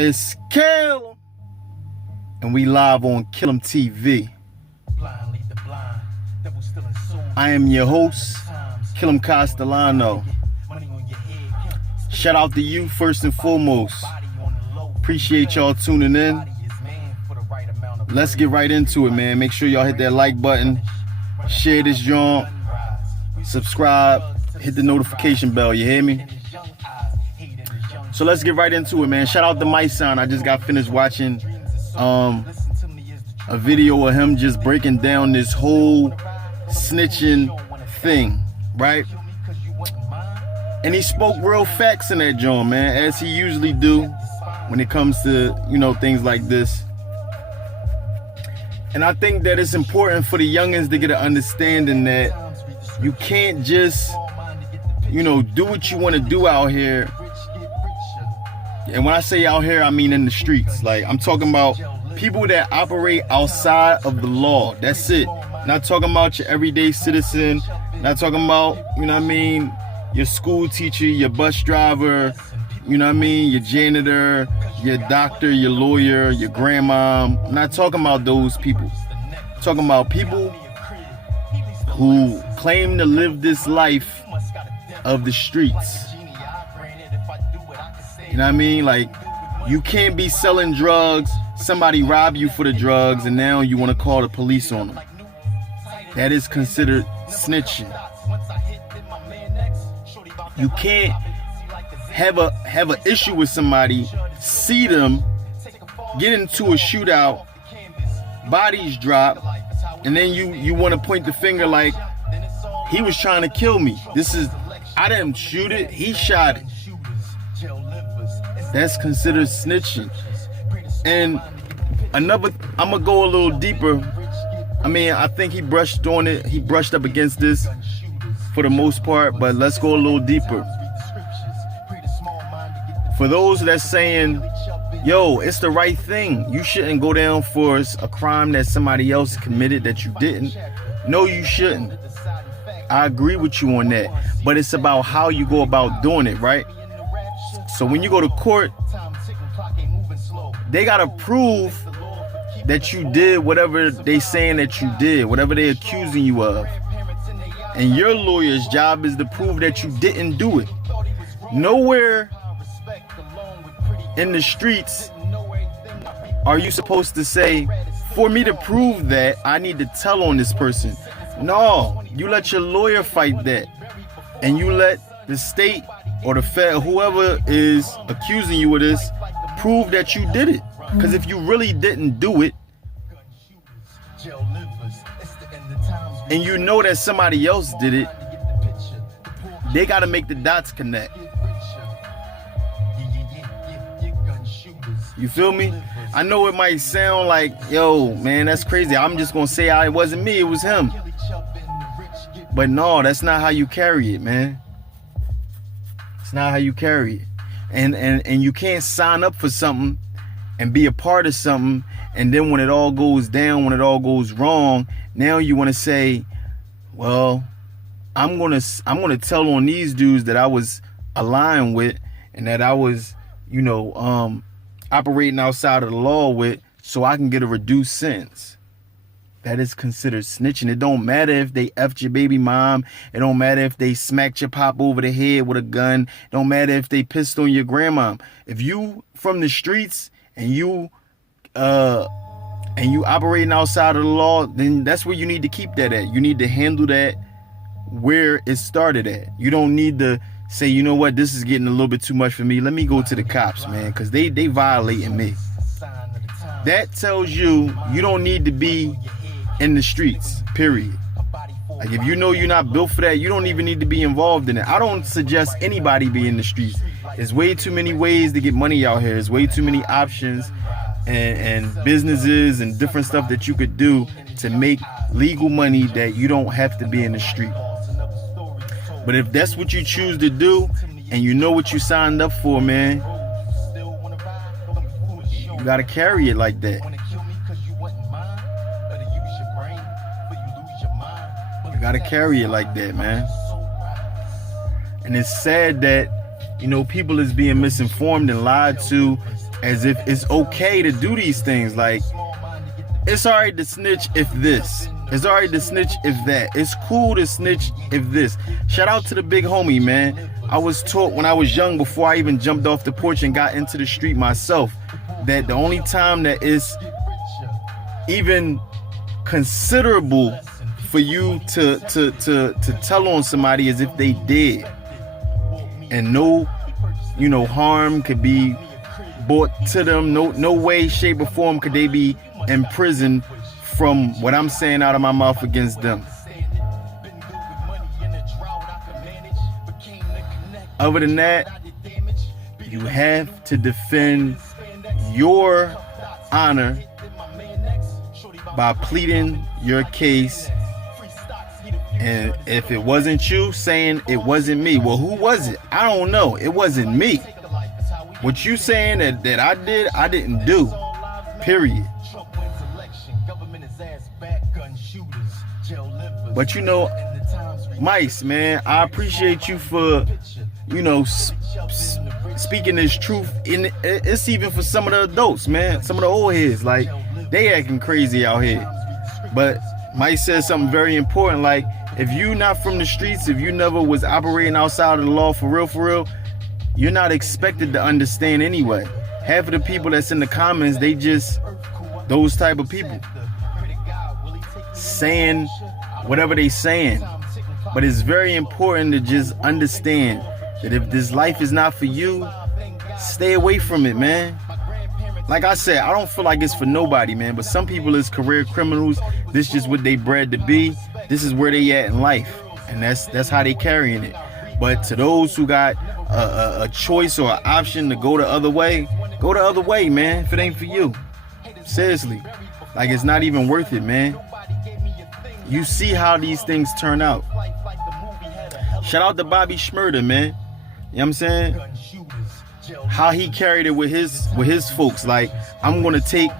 It's Kill 'em, and we live on Kill 'em TV. I am your host, Kill 'em Castellano. Shout out to you first and foremost. Appreciate y'all tuning in. Let's get right into it, man. Make sure y'all hit that like button, share this joint, subscribe, hit the notification bell, you hear me? So let's get right into it, man. Shout out to Mysonne. I just got finished watching a video of him just breaking down this whole snitching thing, right? And he spoke real facts in that joint, man, as he usually do when it comes to, things like this. And I think that it's important for the youngins to get an understanding that you can't just, do what you want to do out here. And when I say out here, I mean in the streets. Like, I'm talking about people that operate outside of the law. That's it. Not talking about your everyday citizen. Not talking about, your school teacher, your bus driver, your janitor, your doctor, your lawyer, your grandma. I'm not talking about those people. I'm talking about people who claim to live this life of the streets. You know what I mean? Like, you can't be selling drugs, somebody rob you for the drugs, and now you want to call the police on them. That is considered snitching. You can't have an issue with somebody, see them, get into a shootout, bodies drop, and then you want to point the finger like, he was trying to kill me. I didn't shoot it, he shot it. That's considered snitching. And I'm gonna go a little deeper. I think he brushed up against this for the most part, but let's go a little deeper. For those that's saying, yo, it's the right thing, you shouldn't go down for a crime that somebody else committed that you didn't. No, you shouldn't. I agree with you on that, but it's about how you go about doing it, right? So when you go to court, they gotta prove that you did whatever they saying that you did, whatever they accusing you of. And your lawyer's job is to prove that you didn't do it. Nowhere in the streets are you supposed to say, for me to prove that, I need to tell on this person. No, you let your lawyer fight that. And you let the state or the Fed, whoever is accusing you of this, prove that you did it. Because if you really didn't do it, and you know that somebody else did it, they got to make the dots connect. You feel me? I know it might sound like, yo, man, that's crazy. I'm just going to say it wasn't me, it was him. But no, that's not how you carry it, man. It's not how you carry it. And you can't sign up for something and be a part of something, and then when it all goes down, when it all goes wrong, now you want to say, well, I'm gonna tell on these dudes that I was aligned with and that I was, operating outside of the law with, so I can get a reduced sentence. That is considered snitching. It don't matter if they effed your baby mom. It don't matter if they smacked your pop over the head with a gun. It don't matter if they pissed on your grandma. If you from the streets and you operating outside of the law, then that's where you need to keep that at. You need to handle that where it started at. You don't need to say, you know what, this is getting a little bit too much for me. Let me go to the cops, man, because they violating me. That tells you don't need to be in the streets, period. Like, if you know you're not built for that, you don't even need to be involved in it. I don't suggest anybody be in the streets. There's way too many ways to get money out here. There's way too many options and businesses and different stuff that you could do to make legal money that you don't have to be in the street. But if that's what you choose to do and you know what you signed up for, man, you gotta carry it like that. You gotta carry it like that, man. And it's sad that, people is being misinformed and lied to as if it's okay to do these things. Like, it's alright to snitch if this. It's alright to snitch if that. It's cool to snitch if this. Shout out to the big homie, man. I was taught when I was young, before I even jumped off the porch and got into the street myself, that the only time that is even considerable for you to tell on somebody is if they did. And no, harm could be brought to them. No way, shape, or form could they be imprisoned from what I'm saying out of my mouth against them. Other than that, you have to defend your honor by pleading your case. And if it wasn't you, saying it wasn't me. Well, who was it? I don't know. It wasn't me. What you saying that I did, I didn't do. Period. But Mice, man, I appreciate you for, speaking this truth. It's even for some of the adults, man. Some of the old heads, like, they acting crazy out here. But Mice said something very important, like, if you not from the streets, if you never was operating outside of the law for real, you're not expected to understand anyway. Half of the people that's in the comments, they just those type of people saying whatever they saying. But it's very important to just understand that if this life is not for you, stay away from it, man. Like I said, I don't feel like it's for nobody, man. But some people is career criminals. This is just what they bred to be. This is where they at in life, and that's how they carrying it. But to those who got a choice or an option to go the other way, man. If it ain't for you, seriously, like, it's not even worth it, man. You see how these things turn out. Shout out to Bobby Shmurda, man. You know what I'm saying? How he carried it with his folks. Like, I'm gonna take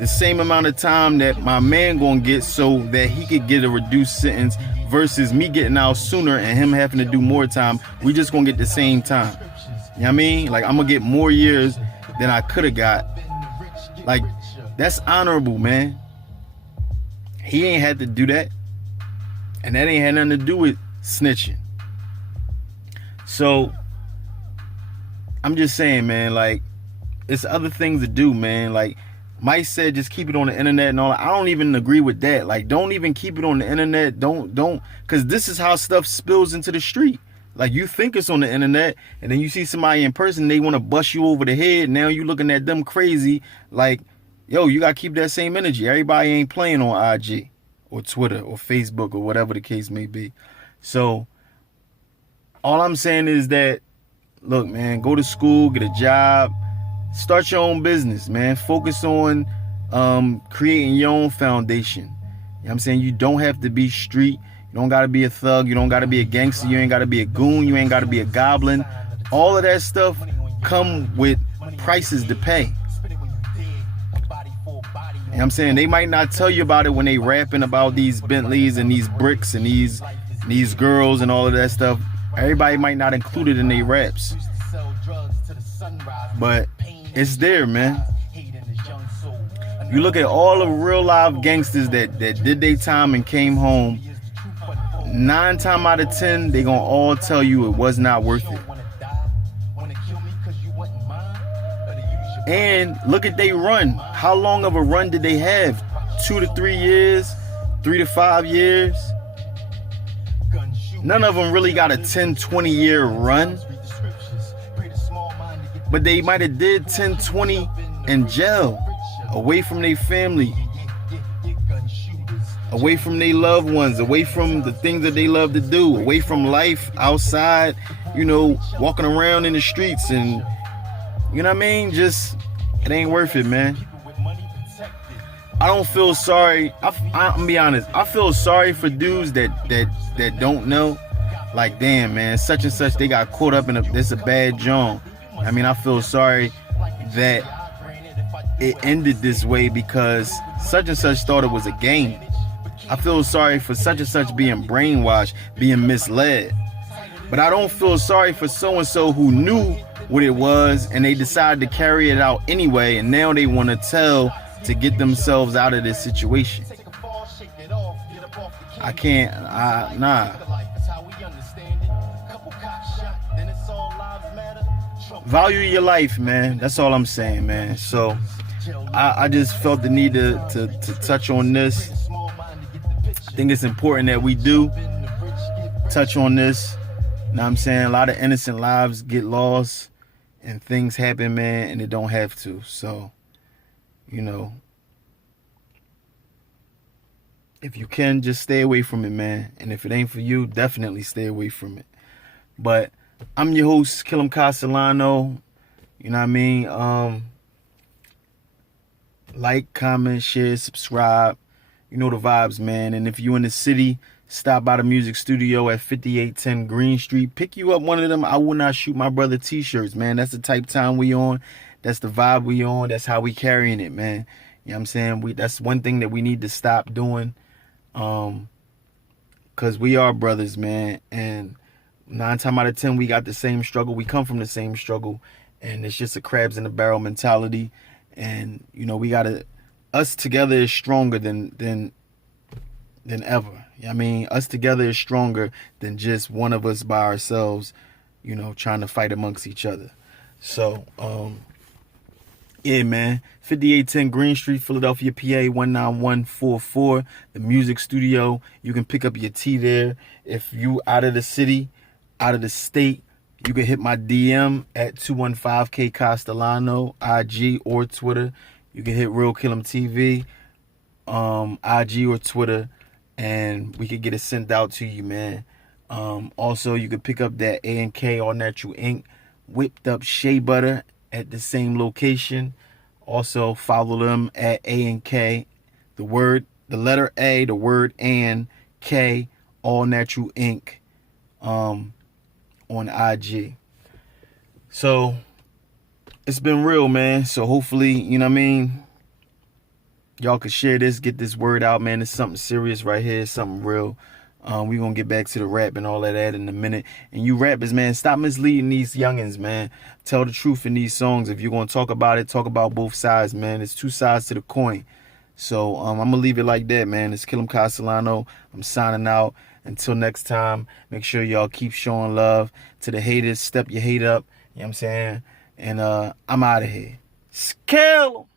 the same amount of time that my man gonna get so that he could get a reduced sentence, versus me getting out sooner and him having to do more time. We just gonna get the same time. You know what I mean? Like, I'm gonna get more years than I could have got. Like, that's honorable, man. He ain't had to do that. And that ain't had nothing to do with snitching. So, I'm just saying, man, like, it's other things to do, man. Like, Mike said, just keep it on the internet and all that. I don't even agree with that. Like, don't even keep it on the internet. Don't, because this is how stuff spills into the street. Like, you think it's on the internet, and then you see somebody in person, they want to bust you over the head. Now you looking at them crazy. Like, yo, you got to keep that same energy. Everybody ain't playing on IG or Twitter or Facebook or whatever the case may be. So, all I'm saying is that, look, man, go to school, get a job, start your own business, man. Focus on creating your own foundation. You know what I'm saying? You don't have to be street. You don't got to be a thug. You don't got to be a gangster. You ain't got to be a goon. You ain't got to be a goblin. All of that stuff come with prices to pay. You know what I'm saying? They might not tell you about it when they rapping about these Bentleys and these bricks and these girls and all of that stuff. Everybody might not include it in their raps. But it's there, man. You look at all the real live gangsters that did their time and came home, 9 times out of 10, they gonna all tell you it was not worth it. And look at they run. How long of a run did they have? 2 to 3 years? 3 to 5 years? None of them really got a 10, 20 year run. But they might have did 10, 20 in jail, away from their family, away from their loved ones, away from the things that they love to do, away from life outside, walking around in the streets, and you know what I mean? Just, it ain't worth it, man. I don't feel sorry. I'm gonna be honest. I feel sorry for dudes that don't know. Like, damn, man, such and such, they got caught up in this a bad joint. I mean, I feel sorry that it ended this way because such and such thought it was a game. I feel sorry for such and such being brainwashed, being misled. But I don't feel sorry for so and so who knew what it was, and they decided to carry it out anyway, and now they want to tell to get themselves out of this situation. I can't, nah. Value your life, man. That's all I'm saying, man. So I just felt the need to touch on this. I think it's important that we do touch on this. You know what I'm saying? A lot of innocent lives get lost and things happen, man, and it don't have to. So, you know, if you can, just stay away from it, man. And if it ain't for you, definitely stay away from it. But I'm your host, Killam Castellano. You know what I mean? Like, comment, share, subscribe. You know the vibes, man. And if you in the city, stop by the music studio at 5810 Green Street. Pick you up one of them I Will Not Shoot My Brother t-shirts, man. That's the type time we on. That's the vibe we on. That's how we carrying it, man. You know what I'm saying? That's one thing that we need to stop doing. Because we are brothers, man. And 9 times out of 10, we got the same struggle. We come from the same struggle. And it's just a crabs in the barrel mentality. And, you know, we got to... Us together is stronger than ever. You know what I mean? Us together is stronger than just one of us by ourselves, you know, trying to fight amongst each other. So, yeah, man. 5810 Green Street, Philadelphia, PA, 19144. The music studio. You can pick up your tea there. If you out of the city, out of the state, you can hit my DM at 215K Castellano, IG or Twitter. You can hit Real Killam TV, IG or Twitter, and we could get it sent out to you, man. Also, you could pick up that A&K All Natural Ink whipped up shea butter at the same location. Also, follow them at A&K, the letter A, the word and K, All Natural Ink, on IG. So it's been real, man. So hopefully, you know what I mean, y'all can share this, get this word out, man. It's something serious right here. It's something real. We're going to get back to the rap and all of that in a minute. And you rappers, man, stop misleading these youngins, man. Tell the truth in these songs. If you're going to talk about it, talk about both sides, man. It's two sides to the coin. So I'm going to leave it like that, man. It's Killam Castellano. I'm signing out. Until next time, make sure y'all keep showing love to the haters. Step your hate up. You know what I'm saying? And I'm out of here. Skill!